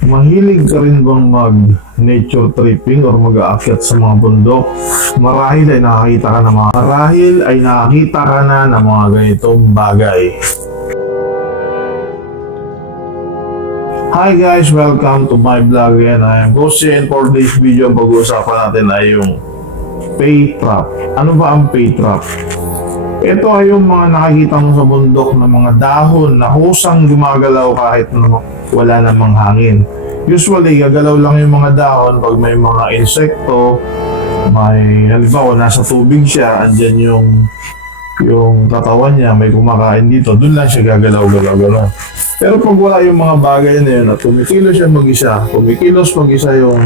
Mahilig ka rin bang mag-nature tripping or mag-aakyat sa mga bundok? Marahil ay nakakita ka na ng mga ganitong bagay. Hi guys! Welcome to my vlog and I am Jose, and for this video pag-uusapan natin ay yung pay trap. Ano ba ang pay trap? Ito ay yung mga nakikita mo sa bundok na mga dahon na kusang gumagalaw kahit na wala namang hangin. Usually, gagalaw lang yung mga dahon pag may mga insekto, halimbawa nasa tubig siya, andyan yung katawan niya, may kumakain dito, dun lang siya gagalaw-galaw. Pero pag wala yung mga bagay na yun, at kumikilos mag-isa yung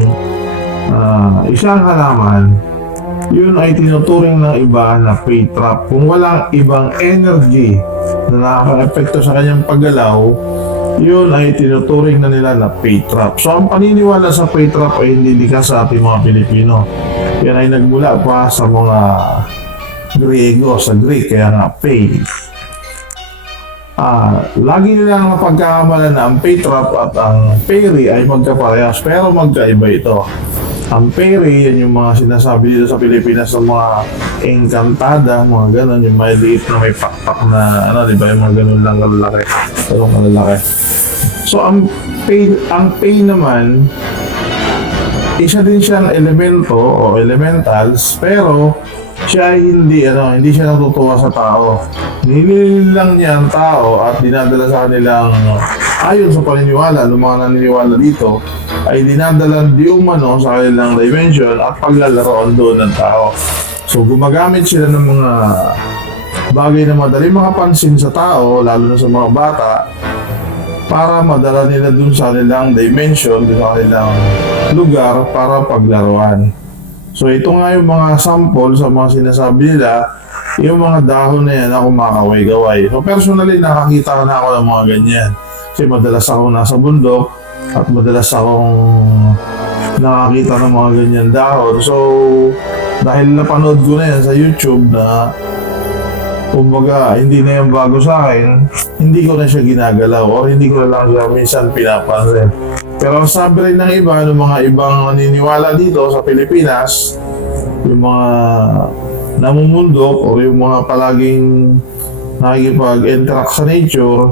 isang halaman, yun ay tinuturing ng iba na pay trap. Kung walang ibang energy na nakaka-epekto sa kanyang paggalaw, yun ay tinuturing na nila na pay trap. So ang paniniwala sa pay trap ay hindi likas sa ating mga Pilipino. Yan ay nagmula pa sa mga Griego, sa Greek, kaya nga pay. Lagi nilang napagkakamalan na ang pay trap at ang fairy ay magkaparehas, pero magkaiba ito. Ang fairy, yan yung mga sinasabi dito sa Pilipinas ng mga engkantada, mga ganon, yung may liit na may pakpak na, di ba, yung mga ganon lang kalalaki. So, ang pay naman, isa din siyang elemento o elementals, pero siya ay hindi siya natutuwa sa tao. Nililin lang niya ang tao at dinadala sa kanilang, ayon sa paniniwala ng mga naniniwala dito, ay dinadala di umano sa kanilang dimension at paglalaroan doon ng tao. So gumagamit sila ng mga bagay na madali makapansin sa tao, lalo na sa mga bata, para madala nila doon sa kanilang dimension, doon sa kanilang lugar para paglaruan. So ito nga yung mga sample sa mga sinasabi nila, yung mga dahon na yan na kumakaway-gaway. So personally, nakakita na ako ng mga ganyan. Kasi madalas ako nasa bundok at madalas akong nakakita ng mga ganyan dahon. So dahil napanood ko na yan sa YouTube na kumbaga hindi na yan bago sa akin, hindi ko na siya ginagalaw o hindi ko na lang siya minsan pinapansin. Pero sabi rin ng iba, ng mga ibang naniniwala dito sa Pilipinas, yung mga namumundok o yung mga palaging nakikipag-interact sa nature,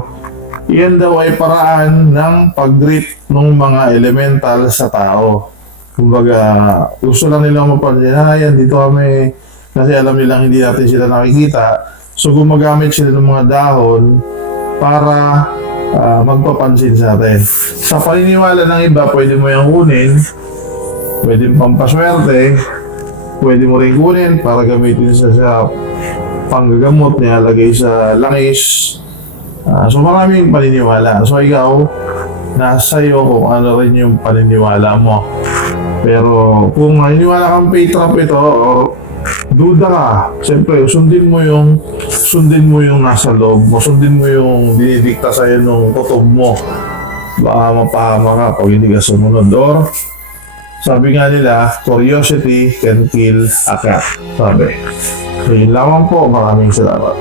yan daw ay paraan ng pag-greet ng mga elemental sa tao. Kumbaga, gusto lang nilang mapansin, dito kami, kasi alam nilang hindi natin sila nakikita. So gumagamit sila ng mga dahon para magpapansin sa atin. Sa paniniwala ng iba, pwede mo yung kunin, pwede pampaswerte, pwede mo rin kunin para gamitin sa panggagamot niya, lagay sa langis. So maraming paniniwala. So ikaw, nasa iyo kung ano rin yung paniniwala mo. Pero kung naniniwala kang pay trap ito, o duda ka, siyempre sundin mo yung nasa loob mo, sundin mo yung dinidikta sa'yo ng kutob mo. Baka mapahama ka pag hindi ka sumunod. Or sabi nga nila, curiosity can kill a cat. Sabi. So yun lamang po, maraming salamat.